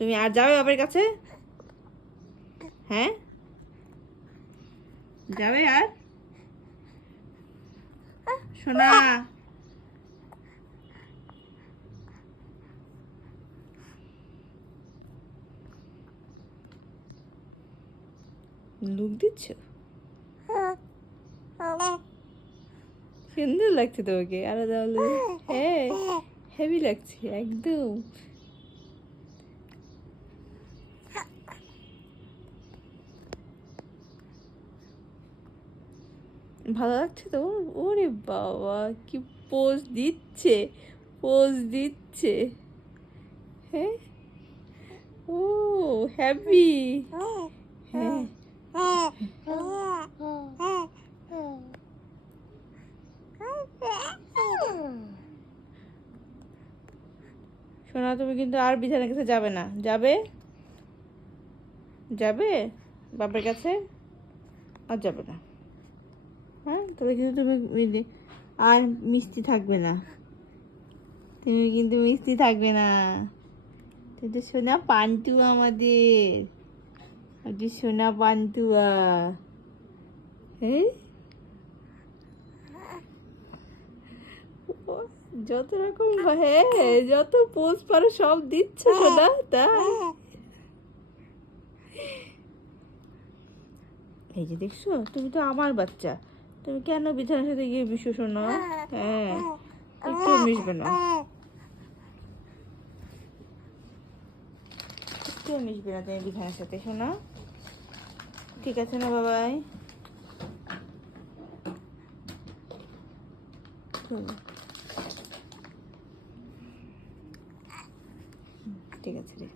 তুমি আর যাবে বাবার কাছে? হ্যাঁ, যাবে আর? সোনা, লুক দিচ্ছ? সুন্দর লাগছে তোমাকে আলাদা আলাদা। হ্যাঁ, হেভি লাগছে একদম। ভালো লাগছে তো? ওরে বাবা, কি পোজ দিচ্ছে, পোজ দিচ্ছে। হ্যাঁ, ও হ্যাপি। হ্যাঁ, শোনা, তুমি কিন্তু আর বিছানার কাছে যাবে না। যাবে? যাবে বাবার কাছে? আর যাবে না। হ্যাঁ, তবে কিন্তু তুমি আর মিষ্টি থাকবে না। তুমি কিন্তু মিষ্টি থাকবে না। তুই তো সোনা পান্টু আমাদের, সোনা পান্তুয়া। হ্যাঁ, যত রকম, হ্যাঁ যত পোজ পারো সব দিচ্ছ সোনা, তাই? এই যে দেখছো, তুমি তো আমার বাচ্চা, তুমি কেন বিছানার সাথে গিয়ে মিশো শোনো? হ্যাঁ, একটু মিশবে না, একটু মিশবে না তুমি বিছানার সাথে শোনা। ঠিক আছে না বাবাই? ঠিক আছে, রে।